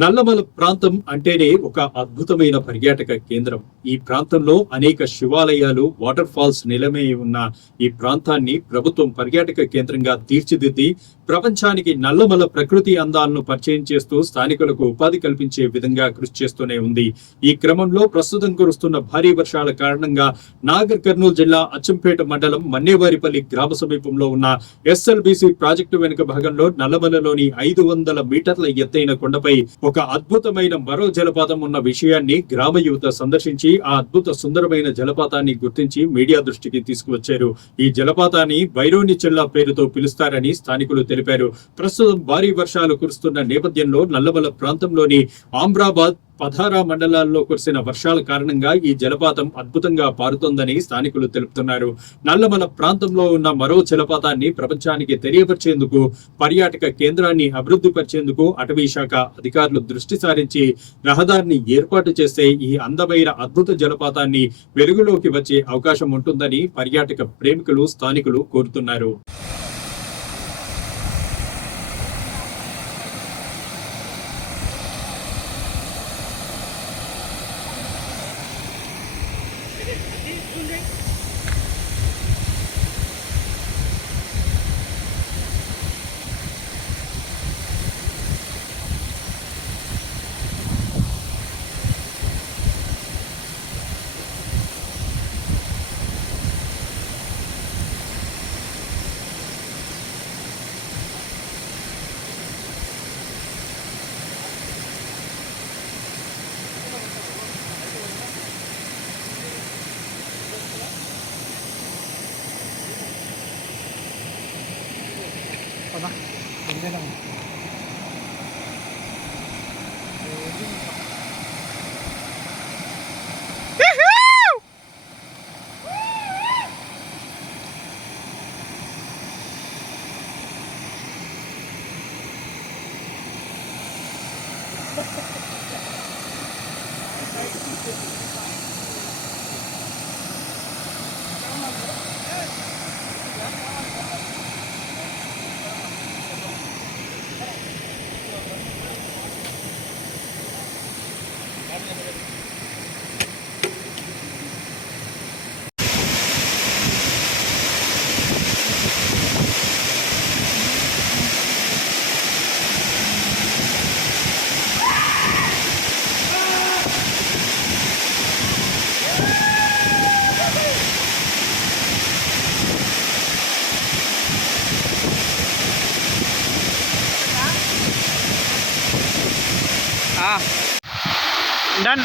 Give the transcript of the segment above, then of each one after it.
నల్లమల ప్రాంతం అంటేనే ఒక అద్భుతమైన పర్యాటక కేంద్రం. ఈ ప్రాంతంలో అనేక శివాలయాలు, వాటర్ ఫాల్స్ నిలమై ఉన్న ఈ ప్రాంతాన్ని ప్రభుత్వం పర్యాటక కేంద్రంగా తీర్చిదిద్ది ప్రపంచానికి నల్లమల ప్రకృతి అందాలను పరిచయం చేస్తూ స్థానికులకు ఉపాధి కల్పించే విధంగా కృషి చేస్తూనే ఉంది. ఈ క్రమంలో ప్రస్తుతం కురుస్తున్న భారీ వర్షాల కారణంగా నాగర్ కర్నూలు జిల్లా అచ్చంపేట మండలం మన్నేవారిపల్లి గ్రామ సమీపంలో ఉన్న ఎస్ఎల్బిసి ప్రాజెక్టు వెనుక భాగంలో నల్లమలలోని 500 మీటర్ల ఎత్తైన కొండపై ఒక అద్భుతమైన మరో జలపాతం ఉన్న విషయాన్ని గ్రామ యువత సందర్శించి ఆ అద్భుత సుందరమైన జలపాతాన్ని గుర్తించి మీడియా దృష్టికి తీసుకువచ్చారు. ఈ జలపాతాన్ని బైరోని చెల్లా పేరుతో పిలుస్తారని స్థానికులు తెలిపారు. ప్రస్తుతం భారీ వర్షాలు కురుస్తున్న నేపథ్యంలో నల్లమల ప్రాంతంలోని ఆమ్రాబాద్, పధారా మండలాల్లో కురిసిన వర్షాల కారణంగా ఈ జలపాతం అద్భుతంగా పారుతోందని స్థానికులు తెలుపుతున్నారు. నల్లమల ప్రాంతంలో ఉన్న మరో జలపాతాన్ని ప్రపంచానికి తెలియపరిచేందుకు, పర్యాటక కేంద్రాన్ని అభివృద్ధి పరిచేందుకు అటవీ శాఖ అధికారులు దృష్టి సారించి రహదారిని ఏర్పాటు చేస్తే ఈ అందమైన అద్భుత జలపాతాన్ని వెలుగులోకి వచ్చే అవకాశం ఉంటుందని పర్యాటక ప్రేమికులు, స్థానికులు కోరుతున్నారు. Done.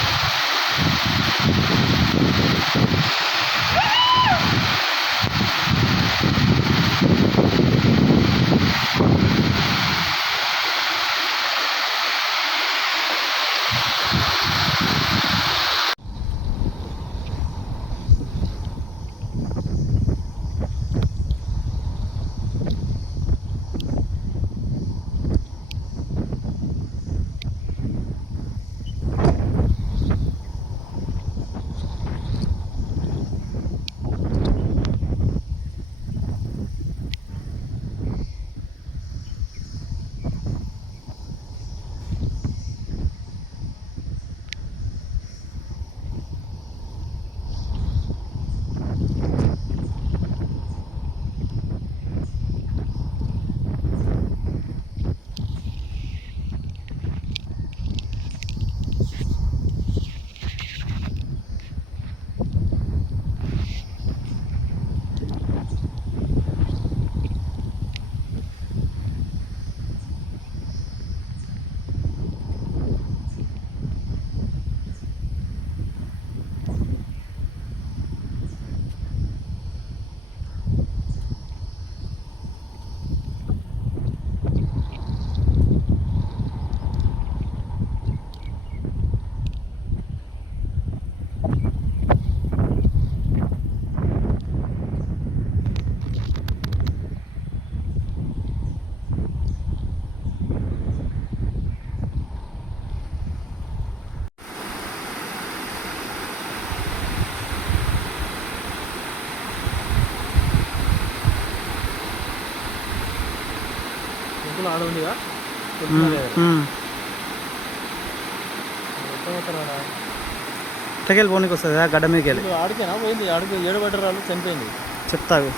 టెంపుల్ ఆడ ఉందిగా ఏమవుతున్నాడా ఇట్లకెళ్ళి పోనీకి వస్తుంది గడ్డ మీదకి వెళ్ళి ఆడికేనా పోయింది, ఆడికి 7 పడ్డరాలు చనిపోయింది. చెప్తావి